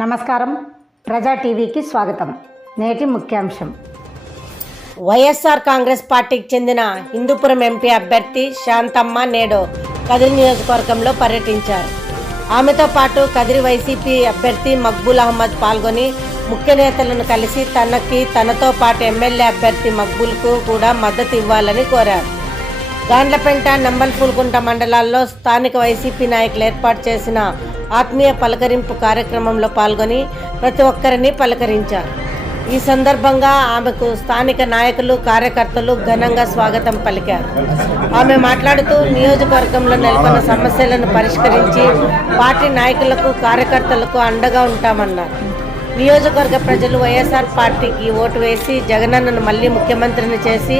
నమస్కారం. ప్రజా టీవీకి స్వాగతం. నేటి ముఖ్యాంశం. వైఎస్ఆర్ కాంగ్రెస్ పార్టీకి చెందిన హిందూపురం ఎంపీ అభ్యర్థి శాంతమ్మ నేడు కదిరి నియోజకవర్గంలో పర్యటించారు. ఆమెతో పాటు కదిరి వైసీపీ అభ్యర్థి మక్బూల్ అహ్మద్ పాల్గొని ముఖ్య నేతలను కలిసి తనతో పాటు ఎమ్మెల్యే అభ్యర్థి మక్బూల్కు కూడా మద్దతు ఇవ్వాలని కోరారు. గాండ్లపెంట, నంబల్పూల్కుంట మండలాల్లో స్థానిక వైసీపీ నాయకులు ఏర్పాటు చేసిన ఆత్మీయ పలకరింపు కార్యక్రమంలో పాల్గొని ప్రతి ఒక్కరిని పలకరించారు. ఈ సందర్భంగా ఆమెకు స్థానిక నాయకులు, కార్యకర్తలు ఘనంగా స్వాగతం పలికారు. ఆమె మాట్లాడుతూ నియోజకవర్గంలో నెలకొన్న సమస్యలను పరిష్కరించి పార్టీ నాయకులకు, కార్యకర్తలకు అండగా ఉంటామన్నారు. నియోజకవర్గ ప్రజలు వైఎస్ఆర్ పార్టీకి ఓటు వేసి జగనన్నను మళ్లీ ముఖ్యమంత్రిని చేసి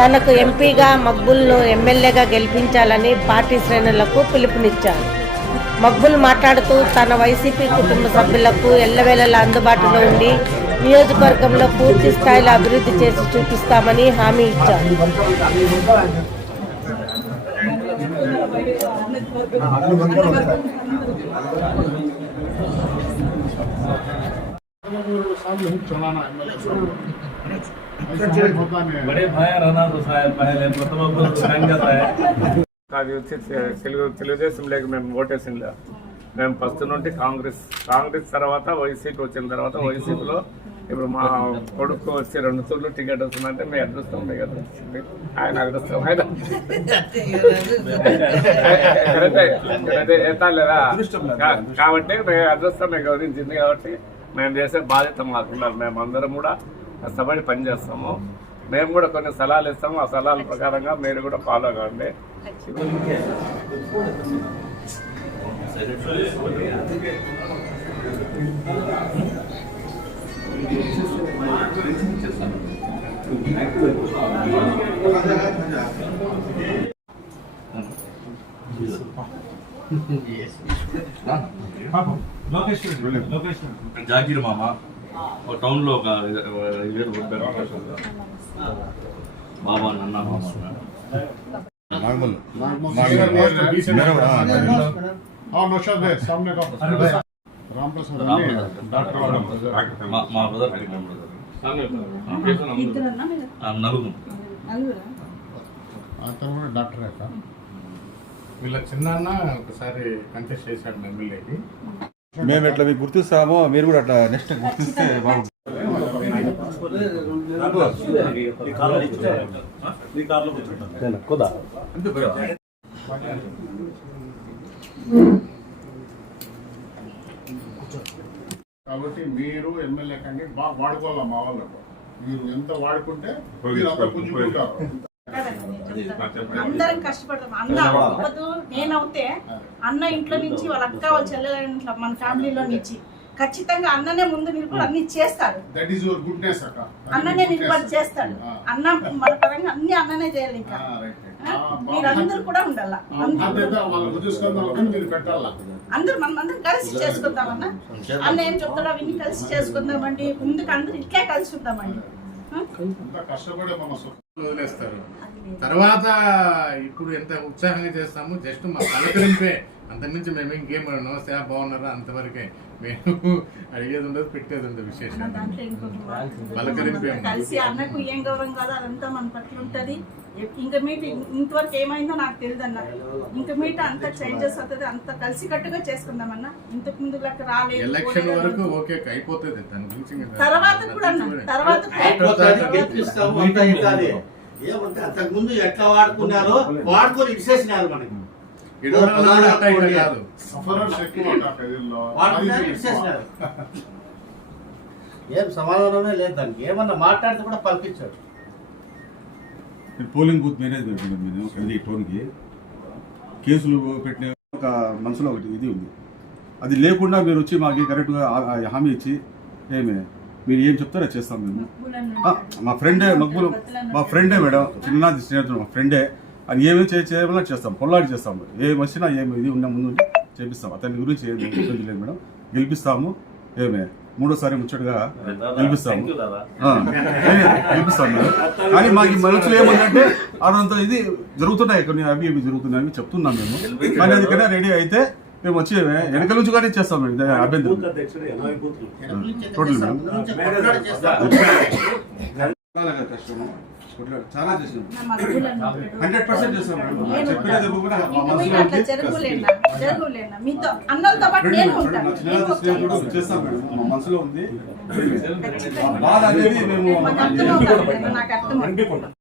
తనకు ఎంపీగా, మక్బూల్ను ఎమ్మెల్యేగా గెలిపించాలని పార్టీ శ్రేణులకు పిలుపునిచ్చారు. మక్బూల్ మాట్లాడుతూ తన వైసీపీ కుటుంబ సభ్యులకు ఎల్లవేళలా అందుబాటులో ఉండి నియోజకవర్గంలో పూర్తి స్థాయిలో అభివృద్ధి చేసి చూపిస్తామని హామీ ఇచ్చారు. అది వచ్చి తెలుగుదేశం లేక మేము ఓటేసిందా. మేము ఫస్ట్ నుండి కాంగ్రెస్ తర్వాత వైసీపీ వచ్చిన తర్వాత వైసీపీలో ఇప్పుడు మా కొడుకు వచ్చి 2 తూర్లు టికెట్ వస్తుందంటే మీ అదృష్టం, మీకు అదృష్టం, ఆయన అదృష్టం, ఆయన చేస్తాను లేదా. కాబట్టి మేము అదృష్టం మీకు గౌరవించింది కాబట్టి మేము చేసే బాధ్యత మాకున్నారు. మేము అందరం కూడా కష్టపడి పనిచేస్తాము. మేము కూడా కొన్ని సలహాలు ఇస్తాము. ఆ సలహాల ప్రకారంగా మీరు కూడా ఫాలో కావండి. జాకీర్ మామ టౌన్ లో ఒక బాబా నన్న మా బ్రదర్ నలుగురు అతను కూడా డాక్టర్ అక్క. వీళ్ళ చిన్న ఒకసారి కంటెస్ట్ చేశాడు ఎమ్మెల్యేకి. మేము ఎట్లా మీకు గుర్తిస్తామో మీరు కూడా అట్లా నెక్స్ట్ గుర్తిస్తే బాగుంటుంది. కాబట్టి మీరు ఎమ్మెల్యే కంటే బాగా వాడుకోవాలి. మా వాళ్ళకు మీరు ఎంత వాడుకుంటే మీరు అంత పుంజుకుంటారు. అందరం కష్టపడతాం. అన్న ఒక్కదు నేనవుతే అన్న ఇంట్లో నుంచి వాళ్ళ అక్క వాళ్ళ చెల్లెల ఇంట్లో మన ఫ్యామిలీలో నుంచి ఖచ్చితంగా అన్ననే ముందు నిలబడి అన్ని చేస్తాడు. దట్ ఈస్ యువర్ గుడ్నెస్ అక్క. అన్ననే నిలబడి చేస్తాడు. అన్న మన పరంగా అన్ని అన్ననే చేయాలి. ఇంకా మీరందరూ కూడా ఉండాల. అందరూ మనం అందరం కలిసి చేసుకుందామన్న. అన్న ఏం చెప్తాడో అవన్నీ కలిసి చేసుకుందామండి. ముందుకు అందరూ ఇట్లే కలిసి ఉందామండి. కష్టపడే మన వదిలేస్తారు. తర్వాత ఇప్పుడు ఎంత ఉత్సాహంగా చేస్తాము. జస్ట్ మా పలకరింపే, అంతకుమించి మేము ఇంకేం నమస్తే బాగున్నారా అంతవరకే. మేము అడిగేది ఉండదు, పెట్టేది ఉండదు. విశేషం పలకరింపే. కలిసి అన్నకు ఏం గౌరవం కాదో అదంతా మన పట్ల ఉంటది. ఇంకా మీట్ ఇంతవరకు ఏమైందో నాకు తెలియదు అన్న. ఇంకా మీట్ అంత చేంజెస్ అవుతుంది. అంత కలిసి కట్టుగా చేసుకుందామన్నా. ఇంతకు ముందు రాలేదు. ఎలక్షన్ వరకు ఓకే అయిపోతుంది. దాని గురించి తర్వాత కూడా తర్వాత ఏమంటే అంతకు ముందు ఎట్లా వాడుకున్నారో వాడుకొని ఇచ్చేసినారు మనకి. ఏం సమాధానమే లేదు దానికి. ఏమన్నా మాట్లాడితే కూడా పలికించాడు. పోలింగ్ బూత్ మేనేజ్మెంట్ మేము టోన్కి కేసులు పెట్టిన ఒక మనసులో ఒకటి ఇది ఉంది. అది లేకుండా మీరు వచ్చి మాకు కరెక్ట్గా హామీ ఇచ్చి మీరు ఏం చెప్తారో చేస్తాం. మేము మా ఫ్రెండే మక్బూల్, మా ఫ్రెండే మేడం, చిన్న స్నేహితుడు, మా ఫ్రెండే. అది ఏమేమి చేయమన్నా చేస్తాం, పొల్లాడి చేస్తాము. ఏమి వచ్చినా ఏమి ఇది ఉన్న ముందు చేపిస్తాం. అతని గురించి ఏమి ఇబ్బంది లేదు మేడం. గెలిపిస్తాము. మూడోసారి ముచ్చటగా గెలిపిస్తాము. గెలిపిస్తాము మేడం. కానీ మాకు మనసులో ఏముందంటే అదంతా ఇది జరుగుతున్నాయి, కొన్ని అవి జరుగుతున్నాయని చెప్తున్నాం మేము. కానీ అది కన్నా రెడీ అయితే మేము వచ్చి వెనక నుంచి కానీ చేస్తాం మేడం, ఇది అభ్యంతరం టోటల్ మేడం. చాలా చేసాం, 100% చేస్తాం మేడం. చెప్పినది చెప్పకుండా మా మనసులో ఉంది. జరుగులేనా మీతో అన్నలతో పాటు నేను ఉంటాను. చేస్తాం మేడం, మా మనసులో ఉంది. బాధ అనేది మేము నాకు అర్థమవుతుంది, నాకు అర్థమవుతుంది.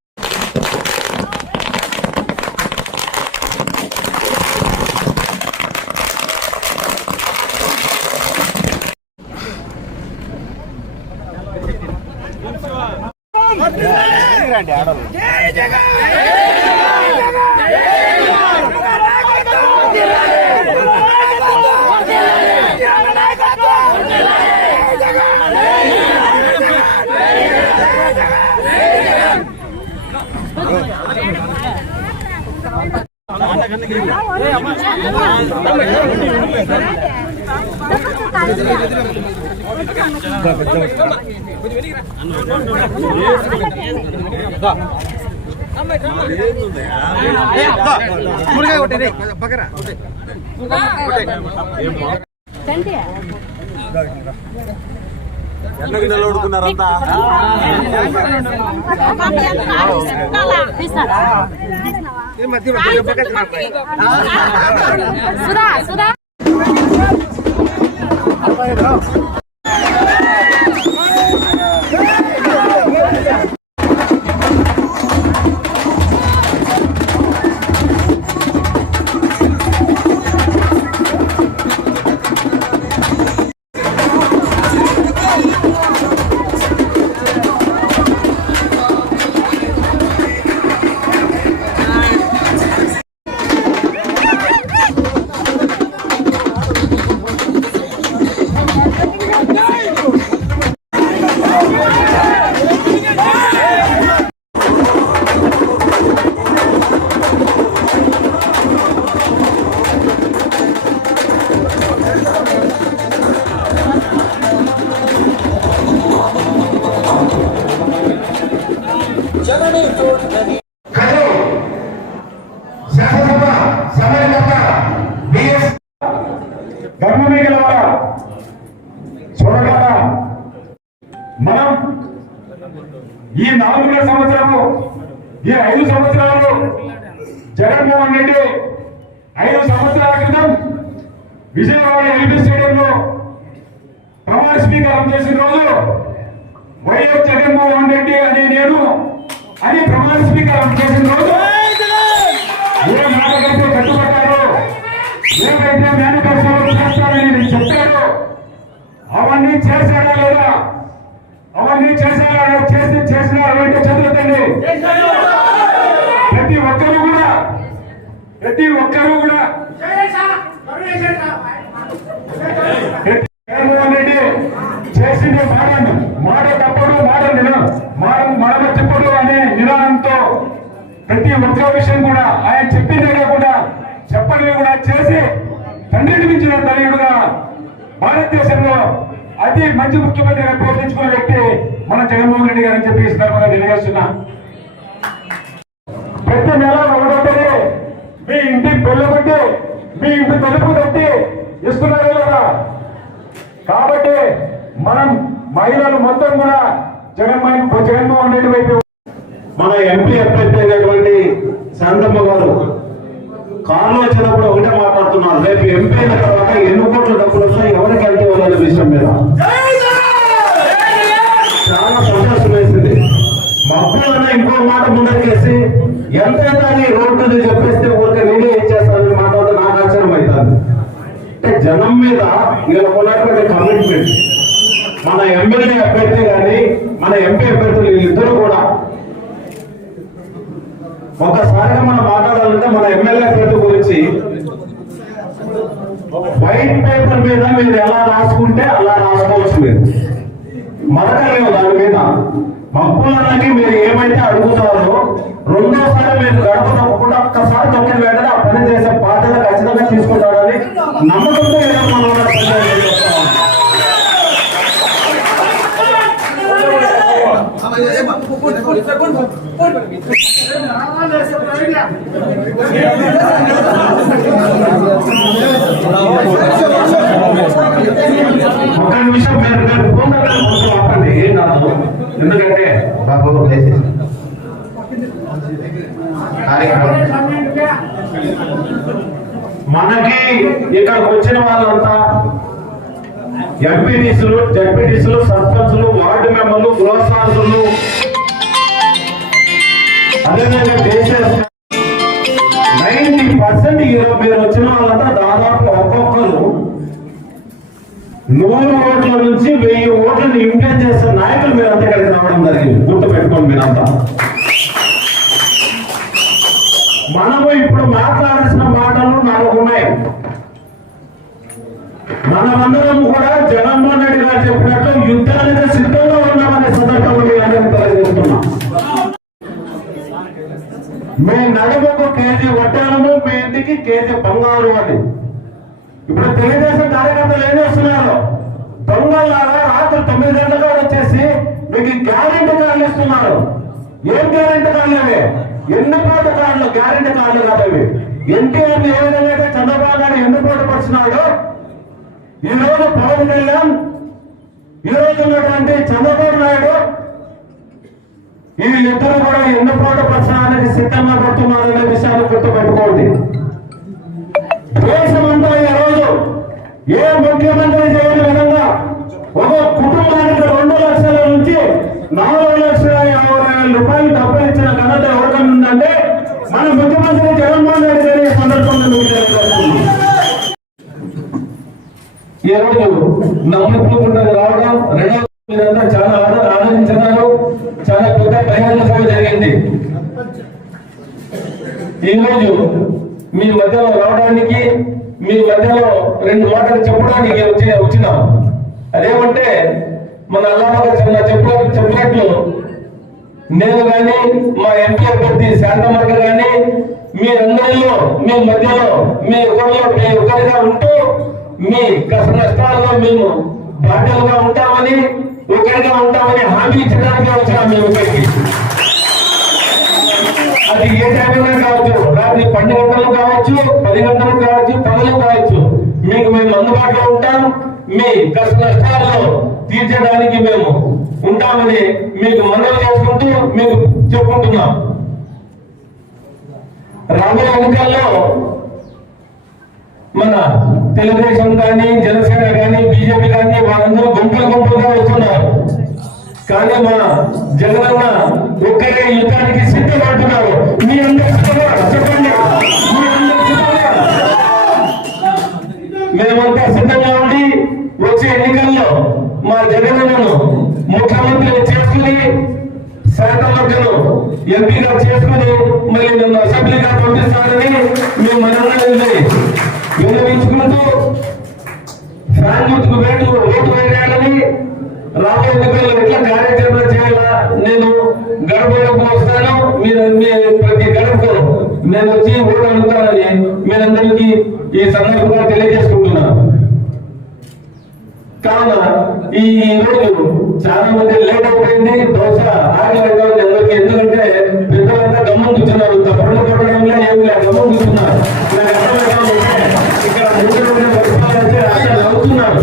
మనం ఈ 4 సంవత్సరాలు, ఈ 5 సంవత్సరాలు జగన్మోహన్ రెడ్డి 5 సంవత్సరాల క్రితం విజయవాడ ఎల్బీ స్టేడియంలో ప్రమాణ స్వీకారం చేసిన రోజు వైఎస్ జగన్మోహన్ రెడ్డి అనే నేను అని ప్రమాణ స్వీకారం చేసిన రోజు ఏ మాటకైతే కట్టుబడ్డారో, ఏవైతే మేనిఫెస్టోలో చేస్తారని నేను చెప్పాడో అవన్నీ చేశాడా లేదా, అవన్నీ చేశారా, చేసిన అంటే చదువుతండి. ప్రతి ఒక్కరూ కూడా జగన్మోహన్ రెడ్డి చేసింది మాట తప్పడు, మాట చెప్పడు అనే నినాదంతో ప్రతి ఒక్క విషయం కూడా ఆయన చెప్పిందే కూడా చెప్పనివి కూడా చేసి తండ్రిని మించిన తనయుడుగా భారతదేశంలో అతి మంచి ముఖ్యమంత్రిగా పోషించుకున్న వ్యక్తి మన జగన్మోహన్ రెడ్డి గారని చెప్పి సందర్భంగా తెలియజేస్తున్నా. ప్రతి నెల 1వ తేదీ మీ ఇంటికి పెళ్ళబట్టి, మీ ఇంటి తలుపు తట్టి ఇస్తున్నారే కదా. కాబట్టి మనం మహిళలు మొత్తం కూడా జగన్మోహన్ రెడ్డి వైపు. మన ఎంపీ అభ్యర్థి అయినటువంటి శాంతమ్మ గారు కారులో వచ్చినప్పుడు ఒకటే మాట్లాడుతున్నారు, రేపు ఎంపీ అయిన తర్వాత ఎన్ని కోట్ల డబ్బులు వస్తాయి, ఎవరికి వెళ్తే వాళ్ళ విషయం మీద చాలా సంతోషం వేసింది. మబ్బులన్నా ఇంకో మాట ముందరికేసి ఎంతైనా అని రోడ్డు చెప్పేస్తే ఊరికి నేనే ఏం చేస్తానని మాట్లాడితే నాకు ఆశ్చర్యం అవుతుంది. అంటే జనం మీద వీళ్ళకు ఉన్నటువంటి కమిట్మెంట్, మన ఎమ్మెల్యే అభ్యర్థి కానీ మన ఎంపీ అభ్యర్థులు వీళ్ళిద్దరూ కూడా ఒక్కసారిగా మనం మాట్లాడాలంటే మన ఎమ్మెల్యే అభ్యర్థి గురించి వైట్ పేపర్ మీద మీరు ఎలా రాసుకుంటే అలా రాసుకోవచ్చు. మీరు మరకలేవు దాని మీద. మక్కులకి మీరు ఏమైతే అడుగుతారో రెండోసారి మీరు గడప తప్పకుండా ఒక్కసారి తొక్కిన వెంటనే ఆ పని చేసే బాధ్యత ఖచ్చితంగా తీసుకుంటారని నమ్మకంతో ఒక్క నిమిషం మీరు ఫోన్ కొంచెం ఆపండి, ఏం కాదు. ఎందుకంటే బాబు మనకి ఇక్కడికి వచ్చిన వాళ్ళంతా ఎంపీటీసీలు, జడ్పీటీసీలు, సర్పంచులు, వార్డు మెంబర్లు, గృహస్థానులు, అదేవిధంగా దేశ 90% మీరు వచ్చిన వాళ్ళంతా దాదాపు ఒక్కొక్కరు 100 ఓట్ల నుంచి 1000 ఓట్లను ఇంప్లిమెంట్ చేసిన నాయకులు మీరంతా ఇక్కడికి రావడం జరిగింది. గుర్తు పెట్టుకోండి మీరంతా. మనము ఇప్పుడు మాట్లాడాల్సిన మాటలు 4 ఉన్నాయి. మనమందరం కూడా జగన్మోహన్ రెడ్డి గారు చెప్పినట్లు యుద్ధానికి సిద్ధంగా ఉన్నామనే సందర్భంలో మీరందరూ తెలియజేస్తున్నాం. మీ నడుముకు కేజీ వడ్డానము, మీ ఇంటికి కేజీ బంగారు అని. ఇప్పుడు తెలుగుదేశం కార్యకర్తలు ఏం చేస్తున్నారు? దొంగలాగా రాత్రి 9 గంటలకు వచ్చేసి మీకు గ్యారెంటీ కార్డులు ఇస్తున్నారు. ఏం గ్యారెంటీ కార్డులు అవి? ఎన్నిపోటు కార్డులు, గ్యారెంటీ కార్డులు కాదు అవి. ఎన్టీఆర్ ఏ విధంగా అయితే చంద్రబాబు నాయుడు ఎన్నిపోటు పరుచున్నాడో, ఈ రోజు పవన్ కళ్యాణ్, ఈ రోజు ఉన్నటువంటి చంద్రబాబు నాయుడు, వీళ్ళిద్దరూ కూడా ఎన్నిపోటు పరచడానికి సిద్ధంగా పడుతున్నారనే విషయాన్ని గుర్తుపెట్టుకోండి. దేశమంతా ఈ రోజు ఏ ముఖ్యమంత్రి చేయని విధంగా ఒక కుటుంబానికి 2 లక్షల నుంచి 4,50,000 రూపాయలు డబ్బులు ఇచ్చిన ఘనత ఎవరికైనా ఉందంటే మన ముఖ్యమంత్రి జగన్మోహన్ రెడ్డి గారి సందర్భంగా మీకు తెలియజేస్తున్నాం. ఈ రోజు నమ్మకం రావడం, మీరంతా చాలా ఆదరించారు. చాలా పెద్ద బహిరంగ సభ జరిగింది. ఈ రోజు మీ మధ్యలో రావడానికి, మీ మధ్యలో 2 మాటలు చెప్పడానికి వచ్చినాం. అదేమంటే మన అల్లాహ చెప్పినట్లు నేను కానీ, మా ఎంపీ అభ్యర్థి శాంతమ్మ కానీ, మీరందరిలో, మీ మధ్యలో, మీ ఒక్కరిగా ఉంటూ మీ కష్ట నష్టాల్లో మేము బాధ్యతగా ఉంటామని, ఒకరిగా ఉంటామని హామీ ఇచ్చడానికి వచ్చినాం మేము ఇక్కడికి. అది ఏ టైంలో కావచ్చు, రాత్రి 12 గంటలు కావచ్చు, 10 గంటలు కావచ్చు, పగలు కావచ్చు, మీకు మేము అందుబాటులో ఉంటాం. మీ కష్ట నష్టాల్లో తీర్చడానికి మేము ఉంటామని మీకు మనవి చేసుకుంటూ మీకు చెప్పుకుంటున్నాం. రాబోయే ఎన్నికల్లో మన తెలుగుదేశం కానీ, జనసేన కానీ, బీజేపీ కానీ వాళ్ళందరూ గుంపులుగా వస్తున్నారు. కానీ మా జగనన్న ఒక్కరే యుద్ధానికి సిద్ధపడుతున్నారు. మీ అందరూ చెప్పండి, మీ అందరూ సిద్ధంగా, మేమంతా సిద్ధంగా ఉండి వచ్చే ఎన్నికల్లో మా జగనన్నను ముఖ్యమంత్రిని చేసుకుని, శాంతమ్మను ఎంపీగా చేసుకుని మళ్ళీ నన్ను అసెంబ్లీగా పంపిస్తారని మేము మనల్ని విన్నవించుకుంటూ ఫ్యాన్ గుర్తుకు ఓటు వేయాలని, రాబోయే ఎన్నికల్లో ఎట్లా కార్యాచరణ చేయాలా నేను గడపకు వస్తాను. మీరు ప్రతి గడపకు నేను వచ్చి ఓటు అడుగుతానని మీరందరికీ ఈ సందర్భంగా తెలియజేసుకుంటున్నాను. కావున ఈ రోజు చాలా మంది లేట్ అయిపోయింది. బహుశా ఆకలి అందరికి, ఎందుకంటే పెద్దలంతా గమ్మం కూర్చున్నారు. తప్పుడు కొట్టడంలో ఏం లేదు, గమ్మం కూర్చున్నారు. ఇక్కడ అవుతున్నారు,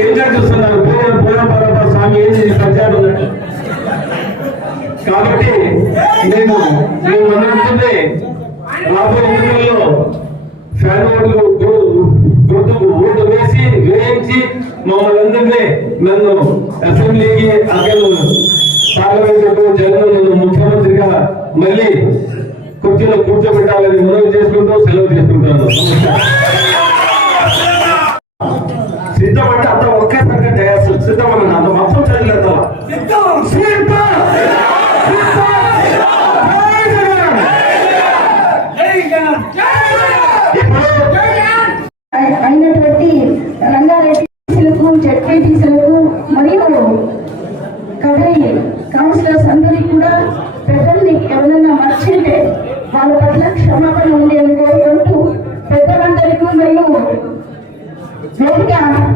ఏం చూస్తున్నారు, పూర్ణ పరమ స్వామి ఏంటి ప్రచారం. కాబట్టి మేము అనుకుంటుంది రాబోయే ఎన్నికల్లో ఫ్యాన్ గుర్తుకు ఓటు వేయించి మమ్మల్ని అందరినీ, నన్ను అసెంబ్లీకి, అక్కడ పార్లమెంట్ జగన్ ముఖ్యమంత్రిగా మళ్ళీ కుర్చీలో కూర్చోబెట్టాలని మనవి చేసుకుంటూ సెలవు తీసుకుంటాను. సిద్ధమంటే అంత ఒకేసారిగా చేయాల్సి సిద్ధమని అంత మొత్తం చదివేద్దాం. అయినటువంటి రంగారెడ్డిలకు, జడ్పీటీసీలకు మరియు కదిరి కౌన్సిలర్స్ అందరికీ కూడా పెద్దల్ని ఎవరైనా మర్చింటే వాళ్ళ పట్ల క్షమాపణ ఉంది అని కోరుకుంటూ, పెద్దలందరికీ మరియు వేదిక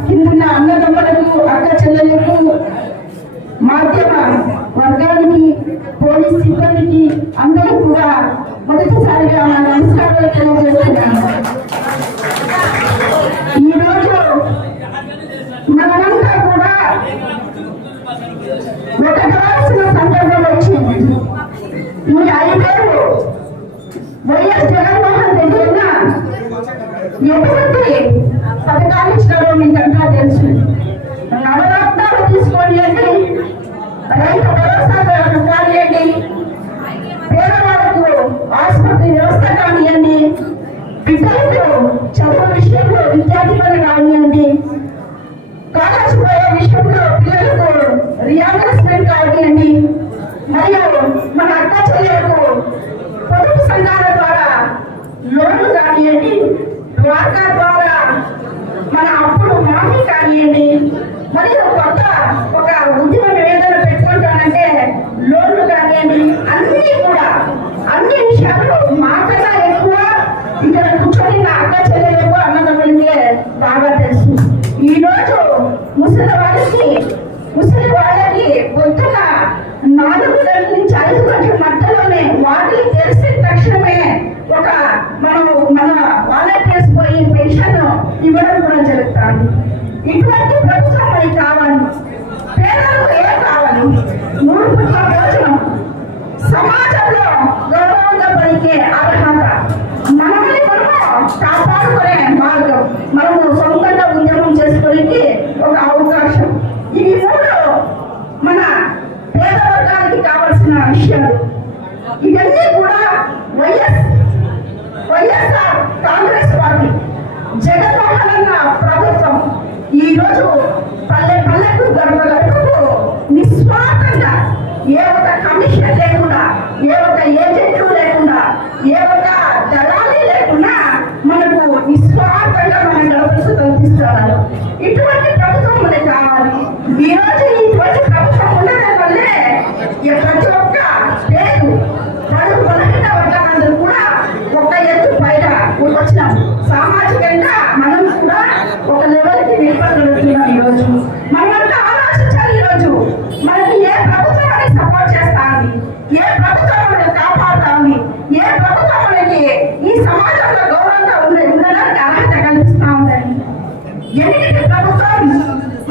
కింద అన్నదమ్ములకు, అక్క చెల్లెలకు, మాధ్యమ వర్గానికి మనస్ఫూర్తిగా నా నమస్కారాలు తెలియజేస్తున్నాను. ఈరోజు మనమంతా కూడా వెతకవలసిన సందర్భం వచ్చింది. ఈ 5 ఏళ్ళు వైఎస్ జగన్మోహన్ రెడ్డి ఎటువంటి పథకాలు ఇచ్చినారో మీకంతా తెలుసు. నవరత్నాలు తీసుకోనియండి, రైతు భరోసా కానివ్వండి, పేదవాళ్లకు ఆసుపత్రి వ్యవస్థ కానివ్వండి, పిల్లలకు చదువు విషయంలో విద్యార్థులను కానివ్వండి, కాలేజ్ పోయే విషయంలో పిల్లలకు రియంబర్స్మెంట్ కానివ్వండి, మరియు మన అక్క చెల్లెలకు పొదుపు సంఘాల ద్వారా లోన్లు కానివ్వండి, డ్వాక్రా ద్వారా మన అప్పులు మాఫీ కానివ్వండి, మరియు కొత్త ఒక ఉద్యమం ఏదైనా పెట్టుకుంటానంటే లోన్లు కానివ్వండి, అన్ని కూడా అన్ని విషయాలు మాకన్నా ఎక్కువ ఇక్కడ కూర్చొని నా అక్క చెల్లెలకు అన్నదమ్ములకే బాగా తెలుసు. ఈ రోజు ముసలి వాళ్ళకి పొద్దున 4 గంటల నుంచి 5 గంటల మధ్యలోనే వాటికి తెలిసిన తక్షణమే మన వాలంటీర్స్ పోయి పెన్షన్ ఇవ్వడం కూడా జరుగుతుంది. ఇటువంటి ప్రభుత్వం మనకి కావాలి. పేదలకు ఏం కావాలి? 3 పూట్ల భోజనం, సమాజంలో గౌరవంగా పలికే అర్హత, మనల్ని మనము కాపాడుకునే మార్గం, మనము సొంతంగా ఉద్యమం చేసుకోవడానికి ఒక అవకాశం. ఇవి 3 మన పేద వర్గానికి కావాల్సిన విషయాలు. ఇవన్నీ కూడా వైఎస్ఆర్ కాంగ్రెస్ పార్టీ జగన్మోహన్ అన్న ప్రభుత్వం ఈ రోజు పల్లెకు గడపకు నిస్వార్థంగా, ఏ ఒక్క కమిషన్ లేకుండా, ఏ ఒక్క ఏజెంట్లు లేకుండా, ఏ ఒక్క దళాలి లేకుండా మనకు నిస్వార్థంగా మన గడపకు కల్పిస్తున్నారు. ఇటువంటి ప్రభుత్వం మనకు కావాలి. ఈ రోజు ఇటువంటి ప్రభుత్వం ఉండడం వల్లే ప్రతి ఒక్క పేరు బలహీన వర్గాలందరూ కూడా ఒక ఎత్తు పైన వచ్చినాం. సామాజికంగా మనం కూడా ఒక లెవెల్కి నిలబడగలుగుతున్నాం. ఈరోజు మనమంతా ఆలోచించాలి. ఈరోజు మనకి ఏ ప్రభుత్వం మనకి సపోర్ట్ చేస్తా ఉంది, ఏ ప్రభుత్వం మనకి కాపాడుతా ఉంది, ఏ ప్రభుత్వం మనకి ఈ సమాజంలో గౌరవంగా ఉండడానికి అర్హత కల్పిస్తా ఉందని. ఎన్నికటి ప్రభుత్వం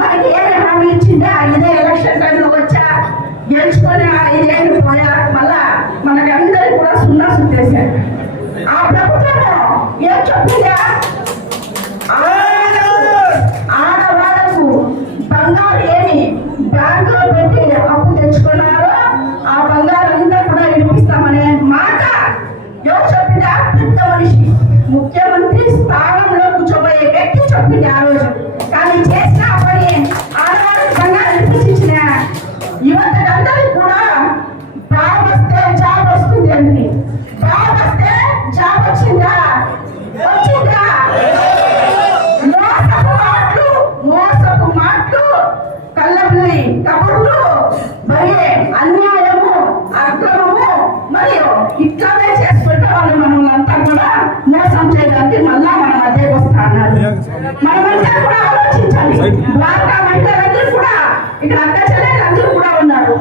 మనకి ఏ హామీ ఇచ్చిందా? ఇదే ఎలక్షన్ టైంలో వచ్చా గెలుచుకొని 5 ఏళ్ళు పోయా, మళ్ళా మనకందరికి కూడా సున్నా సుట్టేశారు. ఆ ప్రభుత్వం ఏం చెప్పిందా? ఆడవాళ్లకు బంగారు ఏమి బ్యాంకులో పెట్టి అప్పు తెచ్చుకున్నారో ఆ బంగారు అంతా కూడా వినిపిస్తామనే మాట ఎవరు చెప్పిందా? పెద్ద మనిషి, ముఖ్యమంత్రి స్థానంలో కూర్చోబోయే వ్యక్తి చెప్పింది ఆ రోజు. కానీ చేసిన పని ఆడవాళ్ళకి బంగారు వినిపించిన యువతకందరికి కూడా జాబ్ వస్తే జాబ్ వస్తుంది అండి. జాబ్ వస్తే జాబ్ వచ్చిందా? మోసపు మాటలు, కళ్ళబుల్లి కబుర్లు, మరి అన్యాయము, అక్రమము, మరియు ఇట్లానే చేసుకుంటే వాళ్ళు మనల్ని కూడా మోసం చేయడానికి మళ్ళా మనం అదే వస్తా అన్నారు. మనమంతా కూడా ఆలోచించాలి. డ్వాక్రా మహిళలందరూ కూడా ఇక్కడ అక్క చెల్లెలందరూ కూడా ఉన్నారు.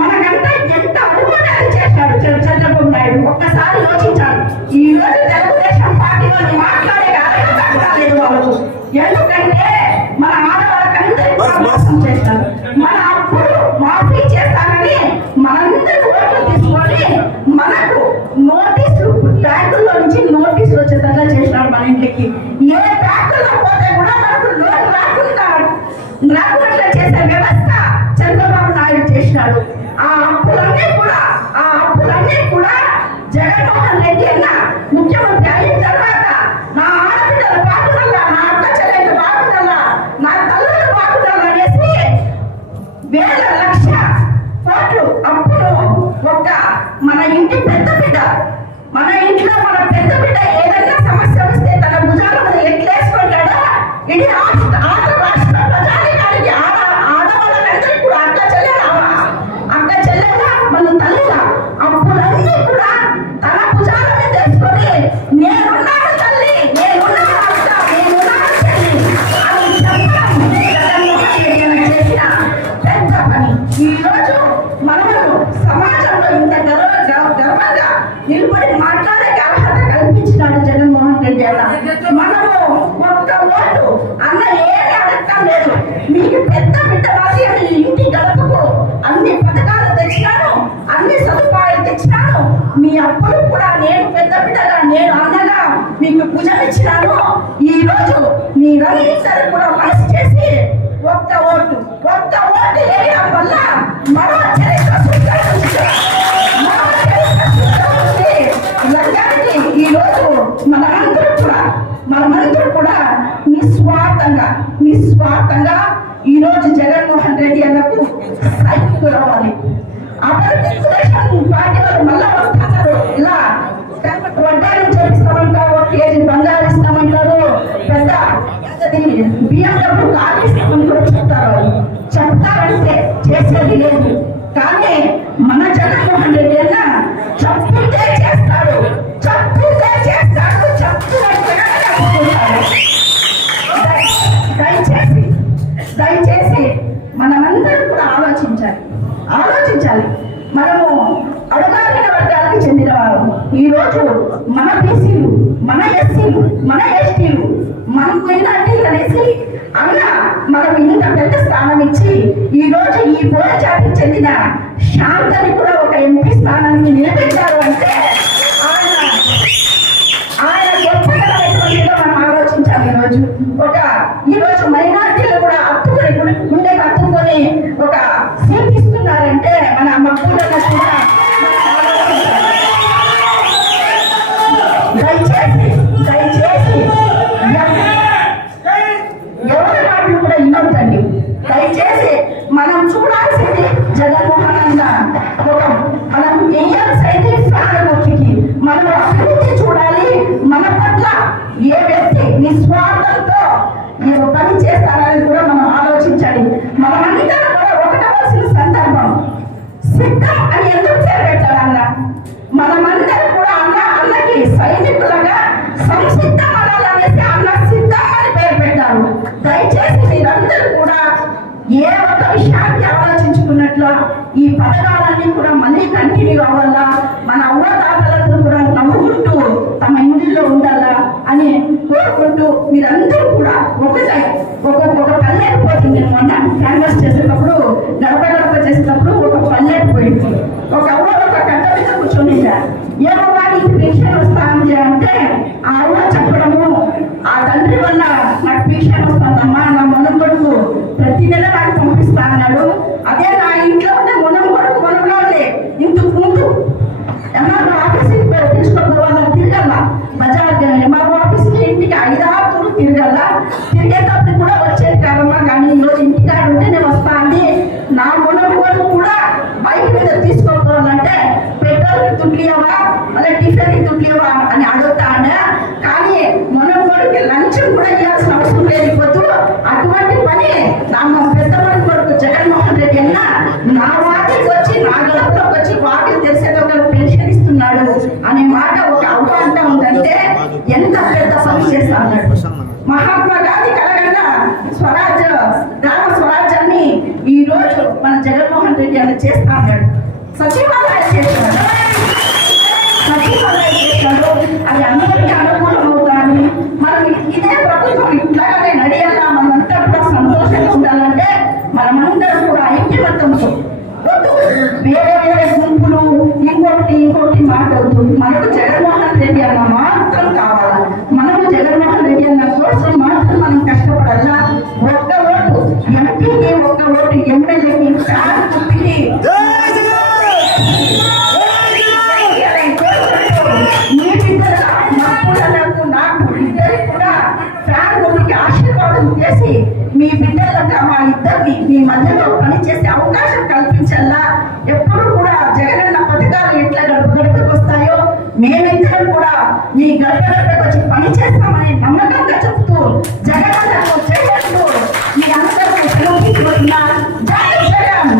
మనకంతా ఎంత అనుమానాలు చేశాడు చంద్రబాబు నాయుడు. ఒక్కసారి యోచించాలి. ఈ రోజు తెలుగుదేశం పార్టీ వాళ్ళు మాట్లాడే అర్హత కూడా లేదు వాళ్ళకు. ఎందుకంటే మన ఆడవాళ్ళకందరూ మోసం చేస్తారు. మన అప్పులు మాఫీ చేస్తానని మనందరూ ఓట్లు తీసుకొని మనకు నోటీసులు, బ్యాంకుల్లో నుంచి నోటీసులు వచ్చేటట్లా చేసినాడు మన ఇంటికి. ఏ బ్యాంకుల్లో పోతే కూడా మనకు లోన్ రాకుండా చేసే వ్యవస్థ చంద్రబాబు నాయుడు చేసినాడు. ఆ అప్పులన్నీ కూడా జగన్మోహన్ రెడ్డి అన్న ముఖ్యమంత్రి అయిన తర్వాత నా ఆడపిల్లలు బాగుండాలా, నా అక్క చెల్లెలు బాగుండాలా, నా తల్లులు బాగుండాలా అనేసి 1,00,00,000 కోట్లు అప్పులు ఒక్క మన ఇంటి పెద్ద బిడ్డ, మన ఇంట్లో మన పెద్ద బిడ్డ ఏదైనా సమస్య వస్తే తన భుజాల మీద ఎట్లేసుకుంటాడో ఇది ఆంధ్ర రాష్ట్ర ప్రజానికానికి ఆడవాళ్ళందరికీ కూడా అక్క చెల్లెల మన తల్లిల అప్పులన్నీ కూడా తన భుజాల మీద వేసుకొని నేనున్నాను తల్లి, నేనున్నాను అక్క, నేనున్నాను చెల్లి అని చెప్పడం చేసిన పెద్ద పని. ఈ రోజు మనము సమాజంలో ఇంత గర్వంగా నిలబడి మాట్లాడే మీరందరూ కూడా మనసు చేసి ఒక్క ఓటు వేయడం వల్ల మరో చరిత్ర సృష్టించాలి. లంగానికి ఈ రోజు మనమందరూ కూడా నిస్వార్థంగా ఈ రోజు జగన్మోహన్ రెడ్డి అన్నకు సైనికులు అవ్వాలి. అభివృద్ధి పార్టీ వాళ్ళు మళ్ళా వస్తున్నారు. ఇలా వడ్డాన్ని చేపిస్తామంటారు, 1 కేజీ బంగారు ఇస్తామంటారు, పెద్ద బియ్యం కాలు ఇస్తామని కూడా చెప్తారంటే చేసేది లేదు. కానీ మన జగన్మోహన్ రెడ్డి అన్న చెప్తుంటే చేస్తాడు. దయచేసి మనమందరం కూడా ఆలోచించాలి. మనము అడుగారిన వర్గాలకు చెందిన వారు. ఈ రోజు మన బీసీలు, మన ఎస్సీలు, మన ఎస్టీలు, మన మైనార్టీలు అనేసి అన్న మనకు ఇంత పెద్ద స్థానం ఇచ్చి ఈ రోజు ఈ బోయ జాతికి చెందిన శాంతని కూడా ఒక ఎంపీ స్థానానికి నిలబెట్టారు అంటే ఆయన గొప్పగా మనం ఆలోచించాలి. ఈ రోజు మైనార్టీలు కూడా గుండెకి హత్తుకొని ఒక సీట్ ఇస్తున్నారంటే మన మక్కులను కూడా దయచేసి ఎవరి మాటలు కూడా ఇవ్వద్దండి. దయచేసి మనం చూడాల్సింది జగన్మోహన్ అన్న మనం వేయాల్సింది ప్రాణమూర్తికి మనం అభివృద్ధి చూడాలి. మన పట్ల ఏ వ్యక్తి నిస్వార్థంతో పని చేస్తారని కూడా మనం ఆలోచించాలి. మనమందరం కూడా ఒకటవలసిన సందర్భం సిద్ధం అని ఎందుకు పేరు పెట్టాలన్న మనమందరం కూడా అన్నకి సైనికులుగా సంసిద్ధం అనాలనేసి అన్న సిద్ధం అని పేరు పెట్టారు. దయచేసి మీరందరూ కూడా ఏ ఒక్క విషయాన్ని ఆలోచించుకున్నట్లు ఈ పథకాలన్నీ కూడా మళ్ళీ కంటిన్యూ అవ్వాలా, మన అవ్వదాతలందరూ కూడా నవ్వుకుంటూ తమ ఇంటిలో ఉండాలా అని కోరుకుంటూ మీరందరూ కూడా ఒక పల్లెకు పోతుంది. నేను మొన్న క్యాన్వాస్ చేసేటప్పుడు గడప చేసేటప్పుడు ఒక పల్లెకు పోయింది. ఒక అవ్వ ఒక కట్ట మీద కూర్చొని ఏమో వాడికి పెన్షన్ వస్తుంది అంటే ఆ అవ్వ చెప్పడము, ఆ తండ్రి వల్ల నాకు పెన్షన్ వస్తుందమ్మా, నా మనం కొడుకు ప్రతి నెల నాకు పంపిస్తా అన్నాడు. అదే నా ఇంట్లో ఉంటే మనం కొడుకు మనలే ఇంతకు ముందు ఎంఆర్ఓ ఆఫీస్కి తీసుకొని వాళ్ళని తిరగల, బజార్ ఎంఆర్ఓ ఆఫీస్కి ఇంటికి 5-6 తూర్లు తిరగల. తిరిగేటప్పుడు కూడా వచ్చేది కాదమ్మా, కానీ ఈరోజు ఇంటికాడ ఉంటేనే వస్తా అని నా మనం కొడుకు కూడా బైక్ మీద తీసుకోవాలంటే పెట్రోల్ తుట్లియవా మళ్ళీ టిఫిన్ తుట్లియవా అని అడుగుతాను. కానీ మనం కొడుకు లంచ్ కూడా ఇవ్వాల్సిన అవసరం లేకపోతూ అటువంటి పని నా పెద్ద మన కొడుకు జగన్మోహన్ రెడ్డి అన్న నా వాటికి వచ్చి నా గడపలోకి వచ్చి వాటికి తెలిసేటప్పుడు పెన్షన్ ఇస్తున్నాడు అనే మాట ఒక అవ్వ అంటా ఉందంటే ఎంత పెద్ద పని చేస్తా అన్నాడు. మహాత్మా గాంధీ కలగన్న గ్రామ స్వరాజ్యాన్ని ఈ రోజు మన జగన్మోహన్ రెడ్డి అని చేస్తా అన్నాడు. సచివాలయం చేస్తాడు. అది అందరికీ అనుకూలం అవుతాయి. మనం ఇదే ప్రభుత్వం ఇట్లాగానే నడియాలా, మనమంతా కూడా సంతోషంగా ఉండాలంటే మనమందరం కూడా ఐక్యమత్యంతో వేరే గుంపులు ఇంకోటి మాట్లాడుతూ మనకు జగన్మోహన్ రెడ్డి అన్న మాత్రం కావాలా. మనము జగన్మోహన్ రెడ్డి అన్న కోసం మాత్రం మనం కష్టపడాలా. ఒక్క ఓటు ఎంపీకి, ఒక్క ఓటు ఎమ్మెల్యేకి, మీ బిడ్డల నాకు ఇద్దరికి కూడా ఫ్యాన్ గురికి ఆశీర్వాదం చేసి మీ బిడ్డలకు మా ఇద్దరిని మీ మధ్యలో పనిచేసే అవకాశం కల్పించాలా. ఎప్పుడు కూడా జగనన్న పథకాలు ఎట్లా గడపకు వస్తాయో మేమిద్దరం కూడా మీ గడపకు వచ్చి పని చేస్తామని నమ్మకంగా చెప్తూ జగనన్నకు చేయంటూ మీ అందరూ సెలవుతున్నా. జై జగన్.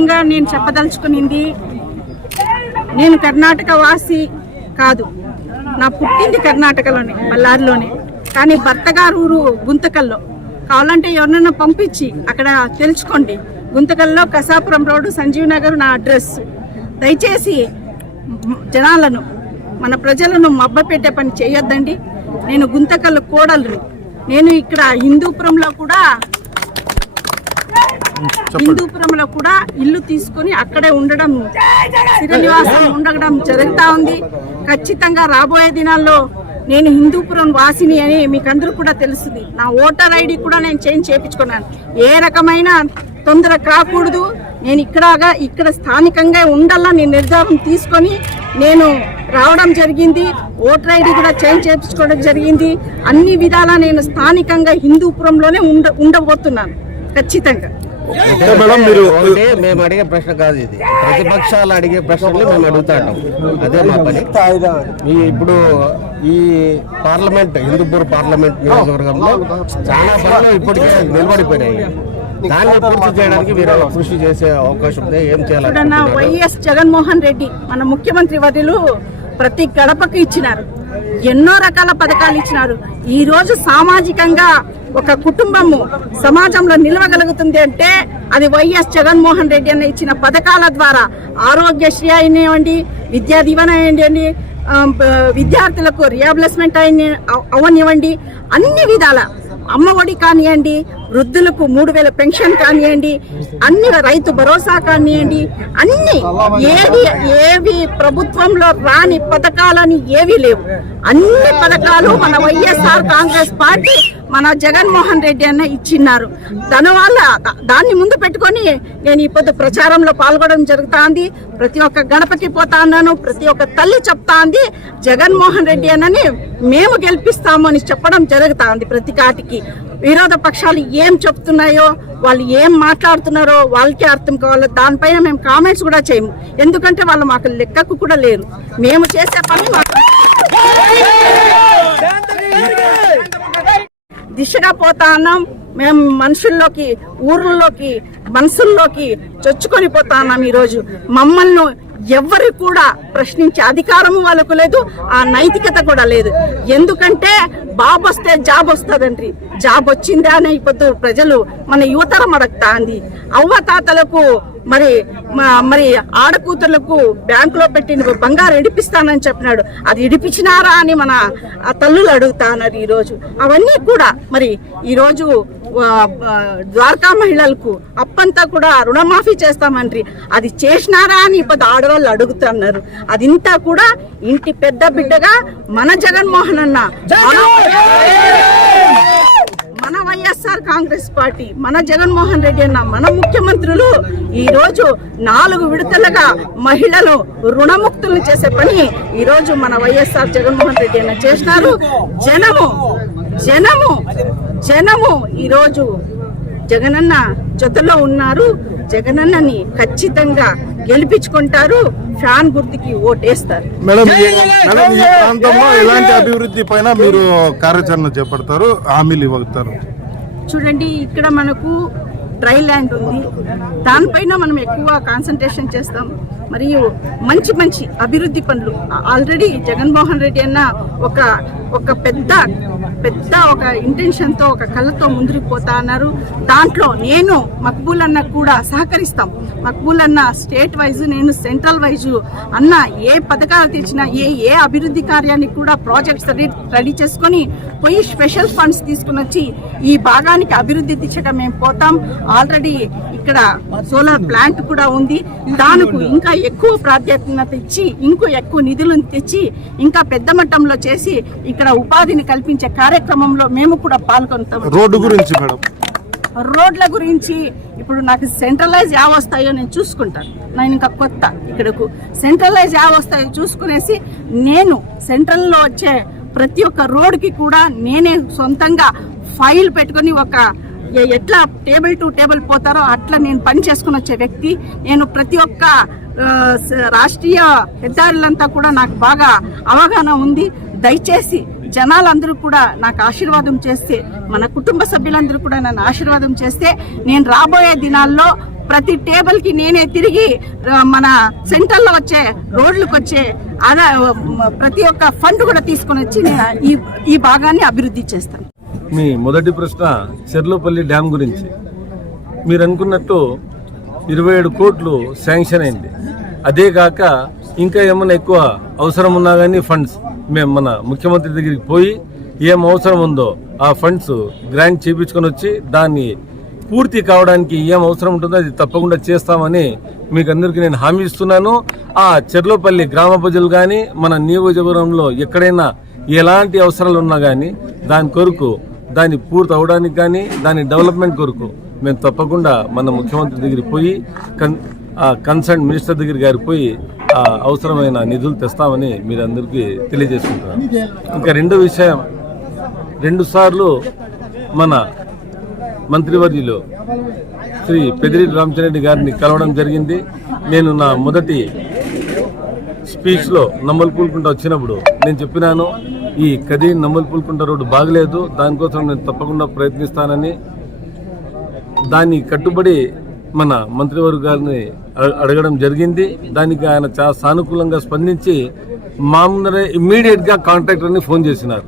సందర్భంగా నేను చెప్పదలుచుకునింది, నేను కర్ణాటక వాసి కాదు, నా పుట్టింది కర్ణాటకలోనే, బళ్ళారిలోనే. కానీ భర్త గారు ఊరు గుంతకల్లో. కావాలంటే ఎవరినైనా పంపించి అక్కడ తెలుసుకోండి. గుంతకల్లో కసాపురం రోడ్డు, సంజీవ్ నగర్ నా అడ్రస్. దయచేసి జనాలను, మన ప్రజలను మబ్బపెట్టే పని చేయొద్దండి. నేను గుంతకల్లో కోడలు. నేను ఇక్కడ హిందూపురంలో కూడా ఇల్లు తీసుకొని అక్కడే ఉండడం, స్థిర నివాసం ఉండడం జరుగుతూ ఉంది. ఖచ్చితంగా రాబోయే దినాల్లో నేను హిందూపురం వాసిని అని మీకు అందరూ కూడా తెలుస్తుంది. నా ఓటర్ ఐడి కూడా నేను చేంజ్ చేయించుకున్నాను. ఏ రకమైన తొందర కాకూడదు. నేను ఇక్కడ స్థానికంగా ఉండాలని నేను నిర్ధారణ తీసుకొని నేను రావడం జరిగింది. ఓటర్ ఐడి కూడా చేంజ్ చేయించుకోవడం జరిగింది. అన్ని విధాలా నేను స్థానికంగా హిందూపురంలోనే ఉండబోతున్నాను ఖచ్చితంగా. మేడం, మీరు మేము అడిగే ప్రశ్న కాదు ఇది, ప్రతిపక్షాలు అడిగే ప్రశ్నలు మేము అడుగుతాం. అదే మా పని. ఇప్పుడు ఈ పార్లమెంట్, హిందూపూర్ పార్లమెంట్ నియోజకవర్గంలో చాలా పనులు ఇప్పటికే నిలబడిపోయినాయి. దాన్ని పూర్తి చేయడానికి మీరు కృషి చేసే అవకాశం ఉంది. ఏం చేయాలి? వైఎస్ జగన్మోహన్ రెడ్డి మన ముఖ్యమంత్రి వర్యులు ప్రతి గడపకు ఇచ్చినారు, ఎన్నో రకాల పథకాలు ఇచ్చినారు. ఈ రోజు సామాజికంగా ఒక కుటుంబము సమాజంలో నిలవగలుగుతుంది అంటే అది వైఎస్ జగన్మోహన్ రెడ్డి అన్న ఇచ్చిన పథకాల ద్వారా. ఆరోగ్యశ్రీ అయినివ్వండి, విద్యా దీవెన అయ్యండి, విద్యార్థులకు రిహాబిలిస్మెంట్ అవనివ్వండి, అన్ని విధాల అమ్మఒడి కానివ్వండి, వృద్ధులకు 3000 పెన్షన్ కానివ్వండి, అన్ని రైతు భరోసా కానివ్వండి, అన్ని ఏవి ప్రభుత్వంలో రాని పథకాలని ఏవి లేవు. అన్ని పథకాలు మన వైఎస్ఆర్ కాంగ్రెస్ పార్టీ, మన జగన్మోహన్ రెడ్డి అన్న ఇచ్చిన్నారు. దానివల్ల దాన్ని ముందు పెట్టుకొని నేను ఇప్పుడు ప్రచారంలో పాల్గొనడం జరుగుతుంది. ప్రతి ఒక్క గణపకి పోతా ఉన్నాను, ప్రతి ఒక్క తల్లి చెప్తా ఉంది జగన్మోహన్ రెడ్డి అన్నని మేము గెలిపిస్తాము అని చెప్పడం జరుగుతుంది. ప్రతి కాటికి విరోధ పక్షాలు ఏం చెప్తున్నాయో, వాళ్ళు ఏం మాట్లాడుతున్నారో వాళ్ళకే అర్థం కావాలి. దానిపైన మేము కామెంట్స్ కూడా చేయము, ఎందుకంటే వాళ్ళు మాకు లెక్కకు కూడా లేరు. మేము చేసే పని దిశగా పోతా ఉన్నాం. మేము మనుషుల్లోకి, ఊర్లలోకి, మనసుల్లోకి చొచ్చుకొని పోతా ఉన్నాం. ఈరోజు మమ్మల్ని ఎవరు కూడా ప్రశ్నించే అధికారము వాళ్ళకు లేదు, ఆ నైతికత కూడా లేదు. ఎందుకంటే బాబు వస్తే జాబ్ వస్తుందండి. జాబ్ వచ్చిందా అని ఇప్పుడు ప్రజలు, మన యువతరం అడగతా ఉంది. అవ్వతాతలకు మరి ఆడకూతుర్లకు బ్యాంకులో పెట్టిన బంగారు ఇడిపిస్తానని చెప్పినాడు, అది ఇడిపించినారా అని మన తల్లులు అడుగుతా ఉన్నారు ఈరోజు. అవన్నీ కూడా మరి ఈరోజు ద్వారకా మహిళలకు అప్పంతా కూడా రుణమాఫీ చేస్తామంటారు, అది చేసినారా అని ఇప్పుడు ఆడవాళ్ళు అడుగుతున్నారు. అదింతా కూడా ఇంటి పెద్ద బిడ్డగా మన జగన్మోహన్ అన్న, మన వైఎస్ఆర్ కాంగ్రెస్ పార్టీ, మన జగన్మోహన్ రెడ్డి అన్న, మన ముఖ్యమంత్రులు ఈ రోజు 4 విడతలుగా మహిళలు రుణముక్తులను చేసే పని ఈ రోజు మన వైఎస్ఆర్ జగన్మోహన్ రెడ్డి అన్న చేసినారు. జనము ఈ రోజు జగనన్న జతలో ఉన్నారు. జగనన్నని ఖచ్చితంగా గెలిపించుకుంటారు. ఫ్యాన్ గుర్తుకి ఓటేస్తారు. మేడం, ఈ ప్రాంతంలో ఎలాంటి అభివృద్ధి పైన మీరు కార్యాచరణ చేపడతారు, హామీలు ఇవ్వగలుగుతారు? చూడండి, ఇక్కడ మనకు డ్రై ల్యాండ్ ఉంది, దానిపైన మనం ఎక్కువ కాన్సన్ట్రేషన్ చేస్తాం. మరియు మంచి అభివృద్ధి పనులు ఆల్రెడీ జగన్మోహన్ రెడ్డి అన్న ఒక పెద్ద ఒక ఇంటెన్షన్తో, ఒక కళ్ళతో ముందుకు పోతా అన్నారు. దాంట్లో నేను మక్బూల్ అన్న కూడా సహకరిస్తాం. మక్బూల్ అన్న స్టేట్ వైజ్, నేను సెంట్రల్ వైజ్ అన్న ఏ పథకాలు తెచ్చినా, ఏ అభివృద్ధి కార్యానికి కూడా ప్రాజెక్ట్స్ రెడీ చేసుకొని పోయి స్పెషల్ ఫండ్స్ తీసుకుని వచ్చి ఈ భాగానికి అభివృద్ధి తెచ్చడం మేము పోతాం. ఆల్రెడీ ఇక్కడ సోలార్ ప్లాంట్ కూడా ఉంది. దానికి ఇంకా ఎక్కువ ప్రాధాన్యత ఇచ్చి, ఇంకో ఎక్కువ నిధులను తెచ్చి, ఇంకా పెద్ద మట్టంలో చేసి ఇక్కడ ఉపాధిని కల్పించే కార్యక్రమంలో మేము కూడా పాల్గొంటాం. రోడ్డు గురించి మేడం, రోడ్ల గురించి ఇప్పుడు నాకు సెంట్రలైజ్ యావ వస్తాయో నేను చూసుకుంటాను. నేను ఇంకా కొత్త ఇక్కడకు సెంట్రలైజ్ యావ వస్తాయో చూసుకునేసి నేను సెంట్రల్లో వచ్చే ప్రతి ఒక్క రోడ్డుకి కూడా నేనే సొంతంగా ఫైల్ పెట్టుకుని, ఎట్లా టేబుల్ టు టేబుల్ పోతారో అట్లా నేను పని చేసుకుని వచ్చే వ్యక్తి. నేను ప్రతి ఒక్క రాష్ట్రీయ హెద్దారులంతా కూడా నాకు బాగా అవగాహన ఉంది. దయచేసి జనాలందరూ కూడా నాకు ఆశీర్వాదం చేస్తే, మన కుటుంబ సభ్యులందరూ కూడా నన్ను ఆశీర్వాదం చేస్తే, నేను రాబోయే దినాల్లో ప్రతి టేబుల్ కి నేనే తిరిగి మన సెంటర్ లో వచ్చే రోడ్లకు వచ్చే ప్రతి ఒక్క ఫండ్ కూడా తీసుకుని వచ్చి నేను ఈ భాగాన్ని అభివృద్ధి చేస్తాను. మీ మొదటి ప్రశ్న చెర్లోపల్లి డ్యామ్ గురించి. మీరు అనుకున్నట్టు 27 కోట్లు శాంక్షన్ అయింది. అదే కాక ఇంకా ఏమన్నా ఎక్కువ అవసరం ఉన్నా కానీ ఫండ్స్ మేము మన ముఖ్యమంత్రి దగ్గరికి పోయి ఏం అవసరం ఉందో ఆ ఫండ్స్ గ్రాంట్ చేయించుకొని వచ్చి దాన్ని పూర్తి కావడానికి ఏం అవసరం ఉంటుందో అది తప్పకుండా చేస్తామని మీకు అందరికీ నేను హామీ ఇస్తున్నాను. ఆ చెర్లోపల్లి గ్రామ ప్రజలు కానీ మన నియోజకవర్గంలో ఎక్కడైనా ఎలాంటి అవసరాలు ఉన్నా కానీ దాని కొరకు దాన్ని పూర్తి అవడానికి కానీ దాని డెవలప్మెంట్ కొరకు మేము తప్పకుండా మన ముఖ్యమంత్రి దగ్గరికి పోయి కన్సర్న్ మినిస్టర్ దగ్గర గారికి పోయి అవసరమైన నిధులు తెస్తామని మీరు అందరికీ తెలియజేసుకుంటున్నాను. ఇంకా రెండో విషయం, 2 సార్లు మన మంత్రివర్యులు శ్రీ పెద్దిరెడ్డి రామచంద్రరెడ్డి గారిని కలవడం జరిగింది. నేను నా మొదటి స్పీచ్లో నమ్మలపూల్కుంట వచ్చినప్పుడు నేను చెప్పినాను, ఈ కదిరి నమ్మలపూల్కుంట రోడ్డు బాగలేదు, దానికోసం నేను తప్పకుండా ప్రయత్నిస్తానని. దాన్ని కట్టుబడి మన మంత్రివర్గ గారిని అడగడం జరిగింది. దానికి ఆయన చాలా సానుకూలంగా స్పందించి మామూలుగా ఇమ్మీడియట్గా కాంట్రాక్టర్ని ఫోన్ చేసినారు,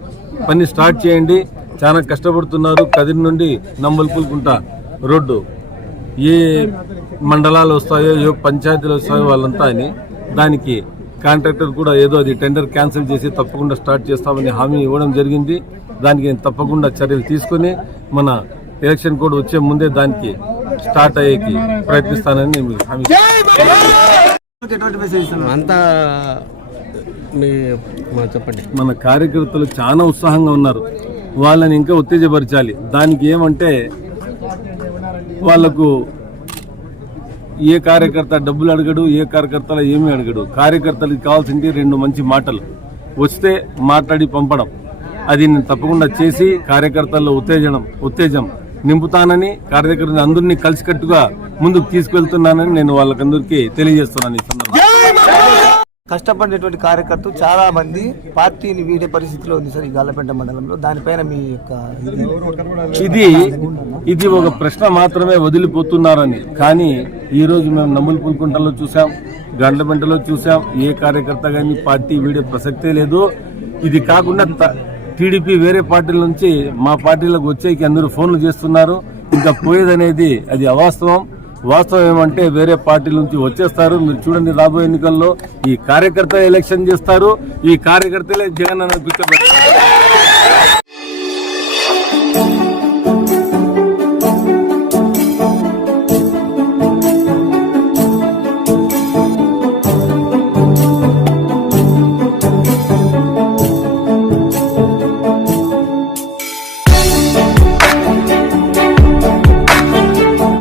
పని స్టార్ట్ చేయండి, చాలా కష్టపడుతున్నారు, కదిరి నుండి నమ్మలపూల్కుంట రోడ్డు ఏ మండలాలు వస్తాయో ఏ పంచాయతీలు వస్తాయో వాళ్ళంతా అని. దానికి కాంట్రాక్టర్ కూడా ఏదో అది టెండర్ క్యాన్సిల్ చేసి తప్పకుండా స్టార్ట్ చేస్తామని హామీ ఇవ్వడం జరిగింది. దానికి నేను తప్పకుండా చర్యలు తీసుకుని మన ఎలక్షన్ కోడ్ వచ్చే ముందే దానికి స్టార్ట్ అయ్యేకి ప్రయత్నిస్తానని నేను హామీ. చెప్పండి. మన కార్యకర్తలు చాలా ఉత్సాహంగా ఉన్నారు, వాళ్ళని ఇంకా ఉత్తేజపరచాలి. దానికి ఏమంటే వాళ్ళకు ఏ కార్యకర్త డబ్బులు అడగడు, ఏ కార్యకర్తల ఏమీ అడగడు. కార్యకర్తలకు కావాల్సింది 2 మంచి మాటలు వస్తే మాట్లాడి పంపడం. అది నేను తప్పకుండా చేసి కార్యకర్తల్లో ఉత్తేజం నింపుతానని, కార్యకర్తలు అందరినీ కలిసికట్టుగా ముందుకు తీసుకెళ్తున్నానని నేను వాళ్ళకందరికీ తెలియజేస్తున్నాను. ఈ సందర్భంగా కష్టపడినటువంటి కార్యకర్తలు చాలా మంది పార్టీని వీడే పరిస్థితిలో ఉంది సార్ ఈ గాలపేట మండలంలో. దానిపైన మీ యొక్క ఇది ఒక ప్రశ్న మాత్రమే వదిలిపోతున్నారని. కానీ ఈ రోజు మేము నమ్మలపూల్కుంటలో చూసాం, గండ్లపెంటలో చూసాం, ఏ కార్యకర్త కానీ పార్టీ వీడే ప్రసక్తే లేదు. ఇది కాకుండా టీడీపీ వేరే పార్టీల నుంచి మా పార్టీలకు వచ్చేకి అందరూ ఫోన్లు చేస్తున్నారు. ఇంకా పోయేదనేది అది అవాస్తవం. వాస్తవం ఏమంటే వేరే పార్టీల నుంచి వచ్చేస్తారు. మీరు చూడండి, రాబోయే ఎన్నికల్లో ఈ కార్యకర్తలు ఎలక్షన్ చేస్తారు, ఈ కార్యకర్తలే జగన్ అన్న గుర్తుపెడతారు.